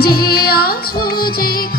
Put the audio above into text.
只要触及。